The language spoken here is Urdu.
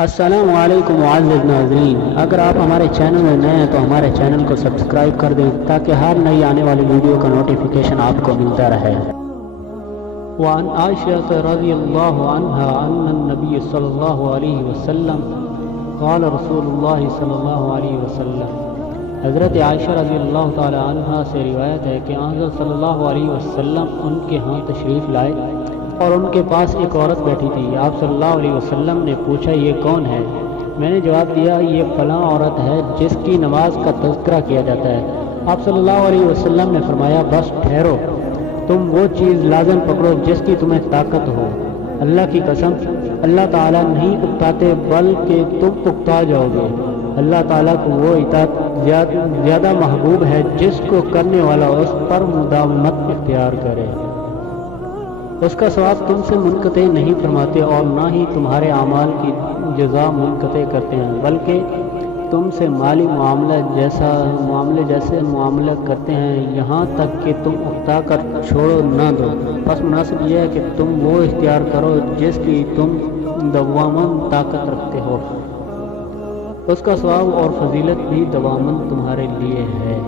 السلام علیکم معزز ناظرین، اگر آپ ہمارے چینل میں نئے ہیں تو ہمارے چینل کو سبسکرائب کر دیں تاکہ ہر نئی آنے والی ویڈیو کا نوٹیفیکیشن آپ کو ملتا رہے۔ وعن عائشہ رضی اللہ عنہا ان النبی صلی اللہ علیہ وسلم قال رسول اللہ صلی اللہ علیہ وسلم، حضرت عائشہ رضی اللہ تعالی عنہ سے روایت ہے کہ حضرت صلی اللہ علیہ وسلم ان کے ہاں تشریف لائے اور ان کے پاس ایک عورت بیٹھی تھی۔ آپ صلی اللہ علیہ وسلم نے پوچھا یہ کون ہے؟ میں نے جواب دیا یہ فلاں عورت ہے جس کی نماز کا تذکرہ کیا جاتا ہے۔ آپ صلی اللہ علیہ وسلم نے فرمایا بس ٹھہرو، تم وہ چیز لازم پکڑو جس کی تمہیں طاقت ہو۔ اللہ کی قسم اللہ تعالیٰ نہیں اکتاتے بلکہ تم اکتا جاؤ گے۔ اللہ تعالیٰ کو وہ اطاعت زیادہ محبوب ہے جس کو کرنے والا اس پر مداومت اختیار کرے۔ اس کا ثواب تم سے منقطع نہیں فرماتے اور نہ ہی تمہارے اعمال کی جزا منقطع کرتے ہیں، بلکہ تم سے مالی معاملے جیسے معاملہ کرتے ہیں یہاں تک کہ تم اکتا کر چھوڑو نہ دو۔ بس مناسب یہ ہے کہ تم وہ اختیار کرو جس کی تم دواماً طاقت رکھتے ہو، اس کا ثواب اور فضیلت بھی دواماً تمہارے لیے ہے۔